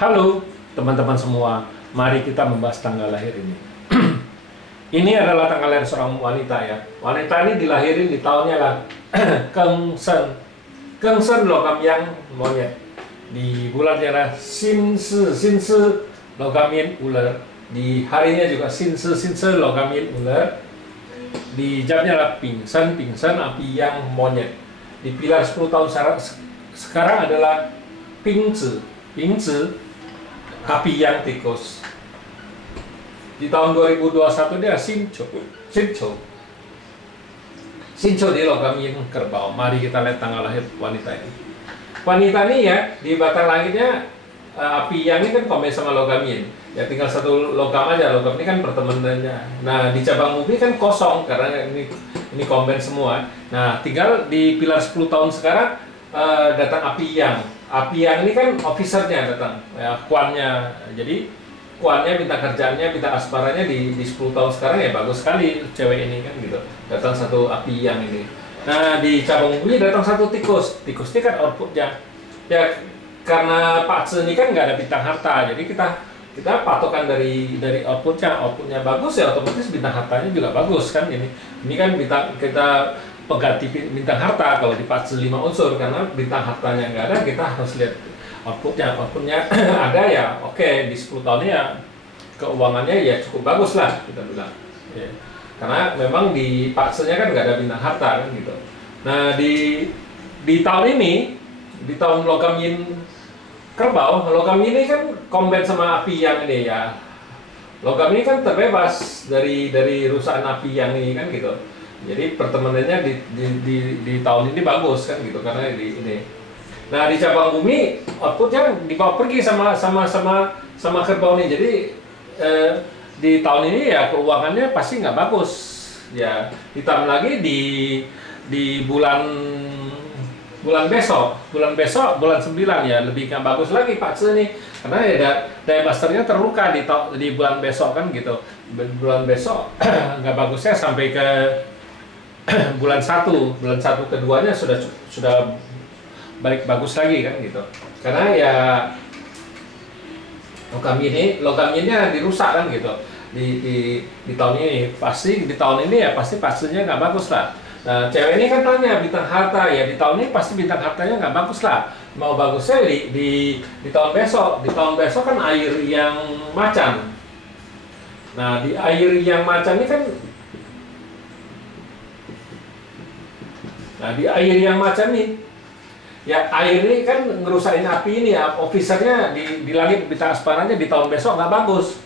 Halo teman-teman semua, mari kita membahas tanggal lahir ini. Ini adalah tanggal lahir seorang wanita ya. Wanita ini dilahirin di tahunnya lah Kengsen. Kengsen logam yang monyet. Di bulannya lah Sinse logam yin ular. Di harinya juga Sinse logam yin ular. Di jamnya lah Pingsen api yang monyet. Di pilar 10 tahun sekarang adalah Pingzi api yang tikus. Di tahun 2021 dia Sincho di logam yin kerbau. Mari kita lihat tanggal lahir wanita ini. Wanita ini ya, di batang langitnya api yang ini kan komen sama logam yin. Ya tinggal satu logam aja, logam ini kan pertemanannya. Nah di cabang bumi kan kosong karena ini komen semua. Nah tinggal di pilar 10 tahun sekarang datang api yang. Api yang ini kan officernya datang, ya, kuannya. Jadi kuannya, bintang kerjaannya, bintang asmaranya di 10 tahun sekarang ya bagus sekali cewek ini kan gitu. Datang satu api yang ini. Nah di cabang bumi datang satu tikus. Tikus ini kan outputnya. Ya karena Pak Ce ini kan nggak ada bintang harta, jadi kita patokan dari outputnya bagus ya otomatis bintang hartanya juga bagus kan ini kan bintang kita pengganti bintang harta kalau di Pak Ce 5 unsur karena bintang hartanya nggak ada kita harus lihat outputnya ada ya oke, di 10 tahunnya ya keuangannya ya cukup bagus lah kita bilang ya. Karena memang di Pak Ce nya kan nggak ada bintang harta kan gitu. Nah di tahun ini di tahun logam yin kerbau, logam ini kan combat sama api yang ini ya. Logam ini kan terbebas dari rusakan api yang ini kan gitu. Jadi pertemanannya di tahun ini bagus kan gitu karena ini. Nah di cabang bumi outputnya dibawa pergi sama kerbau ini. Jadi di tahun ini ya keuangannya pasti nggak bagus. Ya ditambah lagi di bulan besok bulan 9 ya lebih nggak bagus lagi Pak Ce nih karena ya daya masternya terluka di bulan besok kan gitu. Bulan besok nggak bagusnya sampai ke bulan 1 keduanya sudah balik bagus lagi kan gitu. Karena ya logam ininya dirusak kan gitu di tahun ini. Pasti di tahun ini ya pasti pastinya nggak bagus lah. Nah cewek ini kan tanya bintang harta ya di tahun ini pasti bintang hartanya nggak bagus lah. Mau bagusnya di tahun besok. Di tahun besok kan air yang macan. Nah di air yang macan ini kan di air yang macan nih, ya air ini kan ngerusakin api ini ya, officernya di langit bintang asparanya di tahun besok nggak bagus.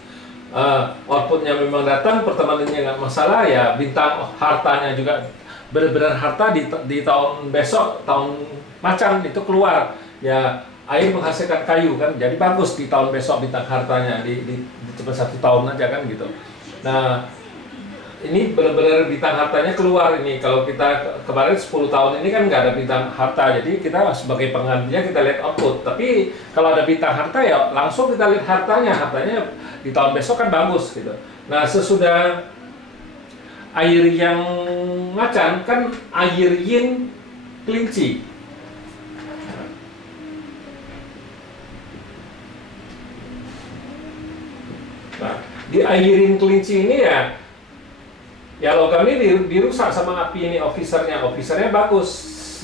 Outputnya memang datang, pertemanannya nggak masalah ya, bintang hartanya juga benar-benar harta di tahun besok, tahun macan itu keluar. Ya air menghasilkan kayu kan, jadi bagus di tahun besok bintang hartanya di cuma 1 tahun aja kan gitu. Nah ini benar-benar bintang hartanya keluar ini. Kalau kita kemarin 10 tahun ini kan nggak ada bintang harta, jadi kita sebagai penggantinya kita lihat output. Tapi kalau ada bintang harta ya langsung kita lihat hartanya di tahun besok kan bagus gitu. Nah sesudah air yang macan kan air yin kelinci. Nah di air yin kelinci ini ya logam ini dirusak sama api ini officernya bagus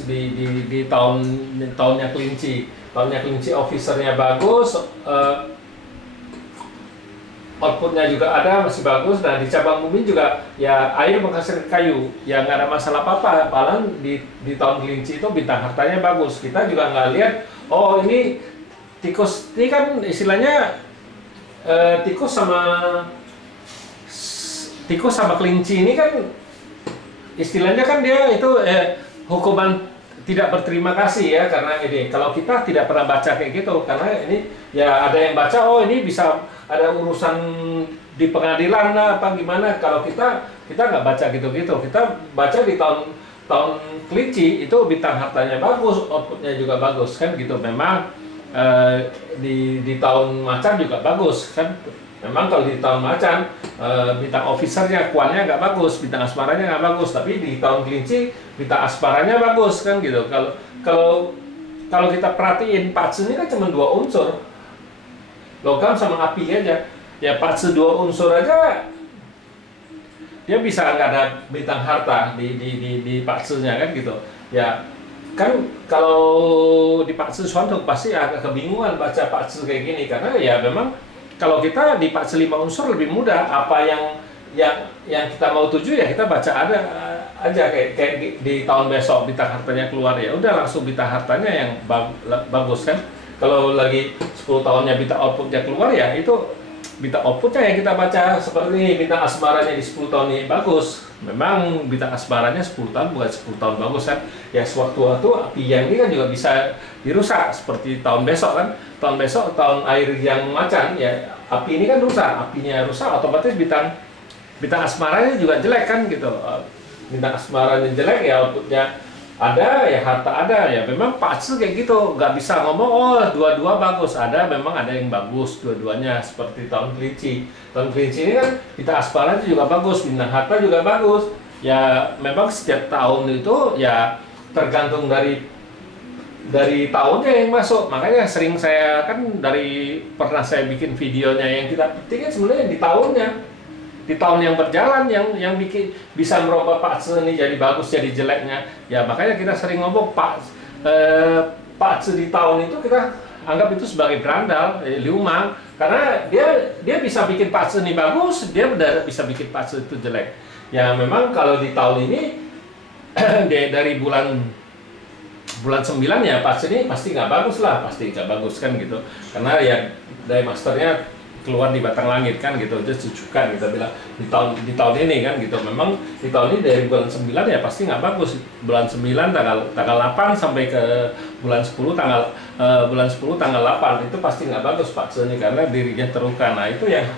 di tahunnya kelinci officernya bagus, outputnya juga ada masih bagus. Nah di cabang bumi juga ya air menghasilkan kayu ya nggak ada masalah apa-apa, malah di tahun kelinci itu bintang hartanya bagus. Kita juga nggak lihat oh ini tikus ini kan istilahnya tikus sama kelinci ini kan istilahnya kan dia itu hukuman tidak berterima kasih ya karena ini kalau kita tidak pernah baca kayak gitu karena ini ya ada yang baca oh ini bisa ada urusan di pengadilan lah apa gimana. Kalau kita nggak baca gitu-gitu, kita baca di tahun kelinci itu bintang hartanya bagus, outputnya juga bagus kan gitu. Memang di tahun macan juga bagus kan. Memang kalau di tahun macan bintang officernya kuannya nggak bagus, bintang asmaranya nggak bagus, tapi di tahun kelinci bintang asmaranya bagus kan gitu. Kalau kita perhatiin Pak Ce ini kan cuma 2 unsur, logam sama api aja. Ya Patse 2 unsur aja dia bisa nggak ada bintang harta di Patse-nya kan gitu. Ya kan kalau di Patse Suantung pasti agak kebingungan baca Patse kayak gini, karena ya memang kalau kita di Patse 5 unsur lebih mudah, apa yang kita mau tuju ya kita baca ada aja, kayak di tahun besok bintang hartanya keluar, ya udah langsung bintang hartanya yang bagus kan. Kalau lagi 10 tahunnya bintang outputnya keluar, ya itu bintang outputnya yang kita baca seperti ini. Bintang asmaranya di 10 tahun ini bagus, memang bintang asmaranya 10 tahun bukan 10 tahun bagus kan. Ya sewaktu-waktu api yang ini kan juga bisa dirusak, seperti tahun besok kan. Tahun besok tahun air yang macan, ya api ini kan rusak, apinya rusak otomatis bintang asmaranya juga jelek kan gitu. Bintang asmaranya jelek ya outputnya ada, ya harta ada. Ya memang Patse kayak gitu, nggak bisa ngomong oh dua-dua bagus. Memang ada yang bagus dua-duanya, seperti tahun kelinci. Tahun kelinci ini kan bintang asmaranya juga bagus, bintang harta juga bagus. Ya memang setiap tahun itu ya tergantung dari tahunnya yang masuk. Makanya sering saya kan pernah saya bikin videonya, yang kita pentingkan sebenarnya di tahunnya, di tahun yang berjalan yang bikin bisa merubah Patse ini jadi bagus jadi jeleknya. Ya makanya kita sering ngomong Patse di tahun itu kita anggap itu sebagai berandal, liumang, karena dia bisa bikin Patse ini bagus, dia bisa bikin Patse itu jelek. Ya memang kalau di tahun ini dari bulan 9 ya Patse ini pasti nggak bagus lah, pasti nggak bagus kan gitu, karena ya dari masternya keluar di batang langit kan gitu, itu cucukan kita bilang di tahun ini kan gitu. Memang di tahun ini dari bulan 9 ya pasti nggak bagus. Bulan 9 tanggal 8 sampai ke bulan 10 tanggal 8 itu pasti nggak bagus Patse ini, karena dirinya terluka. Nah itu yang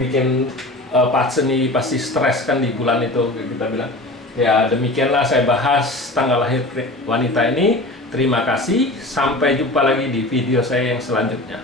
bikin Patse ini pasti stres kan di bulan itu kita bilang. Ya demikianlah saya bahas tanggal lahir wanita ini. Terima kasih, sampai jumpa lagi di video saya yang selanjutnya.